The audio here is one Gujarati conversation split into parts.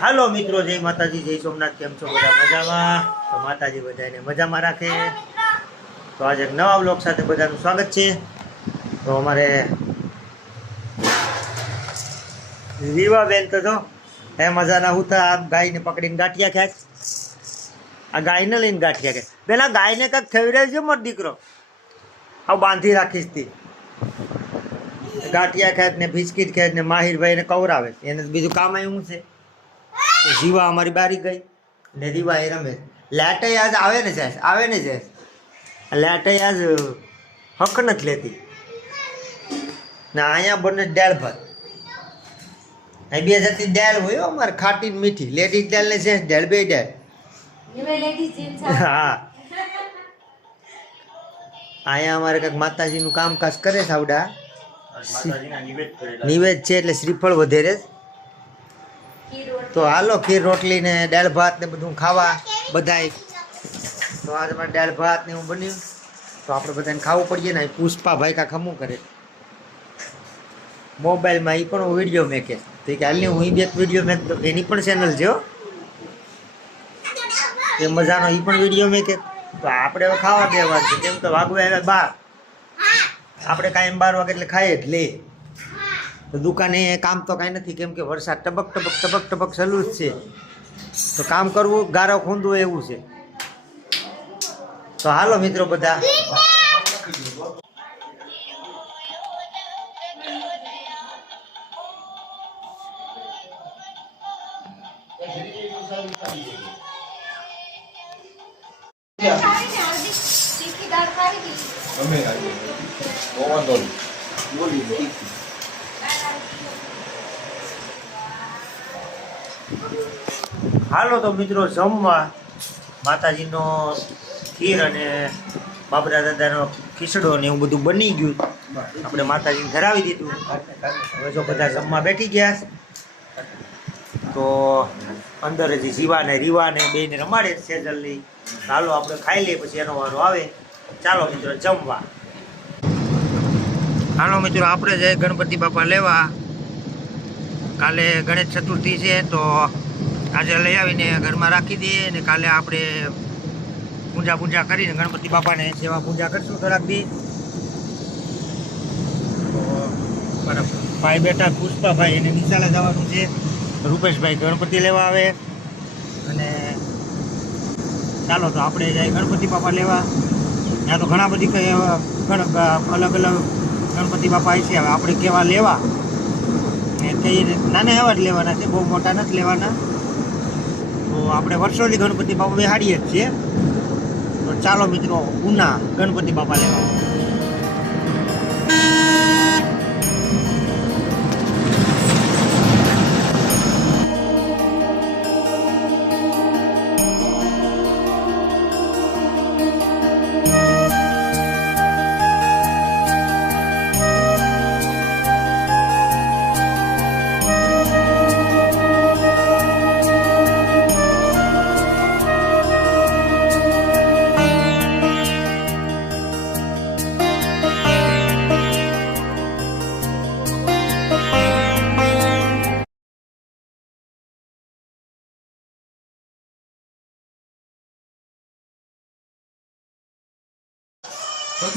હાલો મિત્રો, જય માતાજી, જય સોમનાથ. કેમ છો બધા? મજામાં? તો માતાજી બધાને મજામાં રાખે. તો આજે એક નવા વ્લોગ સાથે બધાનું સ્વાગત છે. તો અમારે રીવાબેન તો જો હે મજાના ઉતા આ ગાયને પકડીને ગાંઠિયા ખેંચ. આ ગાયને લઈને ગાંઠિયા ખેંચ. પેલા ગાયને કાંઈક ખવડાવ્યું છે મારો દીકરો, આવું બાંધી રાખીશ તી. ગાંઠિયા ખેંચ ને બિસ્કીટ ખેંચ ને માહિરભાઈને કવરાવે. એને બીજું કામ આવ્યું છે. જીવા અમારી બારી ગઈ ને રીવા એ રમે. લાટે આજ આવે ને જાય લાટે આજ હક નથી લેતી ને. અહીંયા બને દાળ ભાત. અહીં બે જાતની દાળ હોય અમારે, ખાટી મીઠી. લેડીઝ દાળ ને છે દાળ, બે દાળ. હા, અહીંયા અમારે કંઈક માતાજીનું કામકાજ કરે છે. આવડા નિવેદ છે એટલે શ્રીફળ વધેરે. તો હાલો ખીર રોટલી ને દાળ ભાત ને બધું ખાવા બધાય. તો આજે મારે દાળ ભાત ને એવું બન્યું તો આપણે બધાને ખાવું પડીએ ને. પુષ્પા ભાઈ કાંક હમું કરે મોબાઈલમાં, એ પણ વિડીયો મેકે. તો કે હાલની હું બે વિડીયો મેક દઉં. એની પણ ચેનલ છે એ મજાનો, એ પણ વિડીયો મેકે. તો આપણે હવે ખાવા દેવા છે. કેમ કે વાગવા આવ્યા 12. આપણે કાંઈ 12 વાગે એટલે ખાઈએ જ લે. તો દુકાને કામ તો કાંઈ નથી, કેમ કે વરસાદ ટપક ચાલુ જ છે. તો કામ કરવું ગારો ખૂંદવું એવું છે. તો હાલો મિત્રો બધા. હાલો તો મિત્રો જમવા. માતાજીનો ખીર અને બાબરા દાદાનો ખીચડો ને એવું બધું બની ગયું. આપણે માતાજીને ધરાવી દીધું. હવે જો બધા જમવા બેઠી ગયા. તો અંદર હજી જીવા ને રીવા ને બેને રમાડે સેજલની. હાલો આપણે ખાઈ લઈએ, પછી એનો વારો આવે. ચાલો મિત્રો જમવા. હાલો મિત્રો, આપણે જઈએ ગણપતિ બાપા લેવા. કાલે ગણેશ ચતુર્થી છે તો આજે લઈ આવીને ઘરમાં રાખી દઈએ. અને કાલે આપણે પૂજા કરીને ગણપતિ બાપાને સેવા પૂજા કરીશું થોડાક દી. તો મારા ભાઈ બેટા પુષ્પાભાઈ, એને નિશાળે જવાનું છે. રૂપેશભાઈ ગણપતિ લેવા આવે. અને ચાલો તો આપણે જઈએ ગણપતિ બાપા લેવા. ત્યાં તો ઘણા બધી અલગ અલગ ગણપતિ બાપા છે. હવે આપણે કેવા લેવા ને કઈ નાના એવા જ લેવાના છે, બહુ મોટા નથી લેવાના. તો આપણે વર્ષોથી ગણપતિ બાપા બેહાડીએ જ છીએ. તો ચાલો મિત્રો ઉના ગણપતિ બાપા લેવા.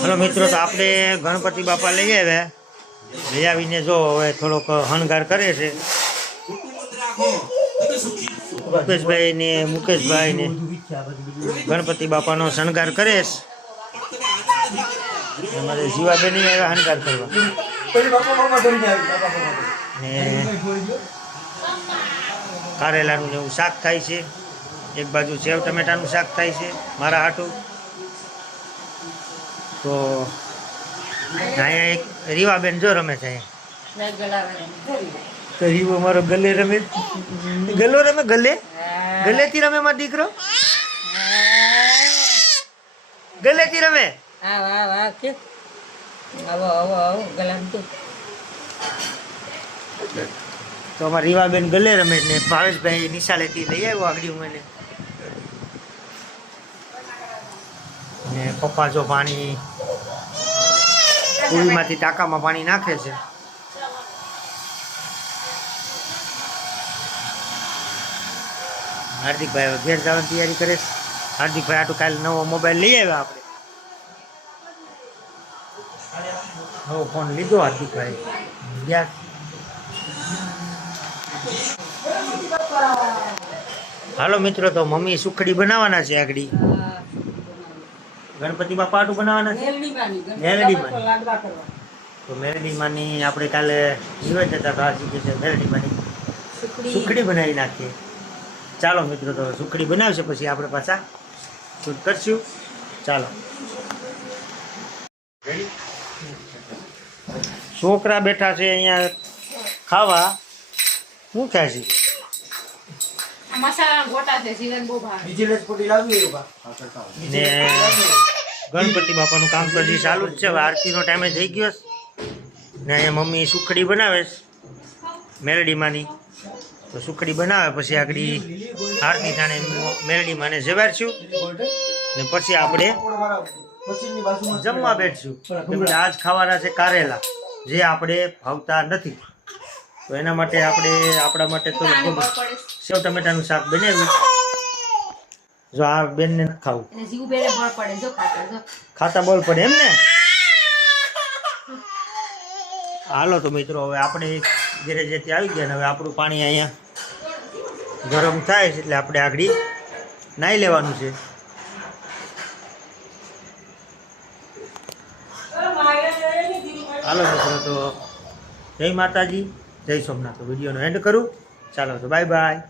હલો મિત્રો, તો આપણે ગણપતિ બાપા લઈ આવ્યા. લઈ આવીને જો હવે થોડોક શણગાર કરે છે રૂપેશભાઈ ને મુકેશભાઈ ને. ગણપતિ બાપાનો શણગાર કરે છે. અમારે જીવાબેન આવ્યા શણગાર કરવા. ને કારેલાનું ને એવું શાક થાય છે. એક બાજુ સેવ ટમેટાનું શાક થાય છે મારા હાટું. તો અહીંયા એક રીવાબેન જો રમે છે. તો રીવો મારો ગલે રમે. ગલો રમે ગલેથી રમે મારો દીકરો. ગલેથી રમે. તો અમારા રીવાબેન ગલે રમે ને ભાવેશભાઈ નિશાળેથી લઈ આવ્યો આગળ મને. ને પપ્પા જો પાણી કુવીમાંથી ટાંકામાં પાણી નાખે છે. હાર્દિકભાઈ હવે ઘેર જવાની તૈયારી કરે છે. હાર્દિકભાઈ આટલું કાલે નવો મોબાઈલ લઈ આવ્યા આપણે. નવો ફોન લીધો હાર્દિકભાઈ ગયા. હાલો મિત્રો, તો મમ્મી સુખડી બનાવવાના છે. આગળ ગણપતિ બાપા આટું બનાવવાના છે. મેલડીમાં તો મેલડીમાંની આપણે કાલે જીવે જતા ભાજી કે છે મેલડીમાંની સુખડી બનાવી નાખીએ. ચાલો મિત્રો, તો સુખડી બનાવશે પછી આપણે પાછા શૂટ કરશું. ચાલો. છોકરા બેઠા છે અહીંયા ખાવા. શું ખાય છે? ને ગણપતિ બાપાનું કામ તો હજી ચાલુ જ છે. હવે આરતીનો ટાઈમે થઈ ગયો છે ને અહીંયા મમ્મી સુખડી બનાવે છે મેલડીમાંની. તો સુખડી બનાવે પછી આગળ આરતી થાણે મેલડીમાંને જવારશું ને પછી આપણે જમવા બેઠશું. કેમ કે આજ ખાવાના છે કારેલા, જે આપણે ભાવતા નથી. તો એના માટે આપણે આપણા માટે તો સેવ ટમેટાનું શાક બનાવ્યું. જો આ બેનને નથી ખાવું, ખાતા બોલ પડે એમ ને. હાલો તો મિત્રો, હવે આપણે ઘરે જેથી આવી ગયા ને હવે આપણું પાણી અહીંયા ગરમ થાય છે એટલે આપણે આગળ નાહી લેવાનું છે. હાલો મિત્રો, તો જય માતાજી, જય સોમનાથ. વિડીયોનો એન્ડ કરું. ચાલો તો બાય બાય.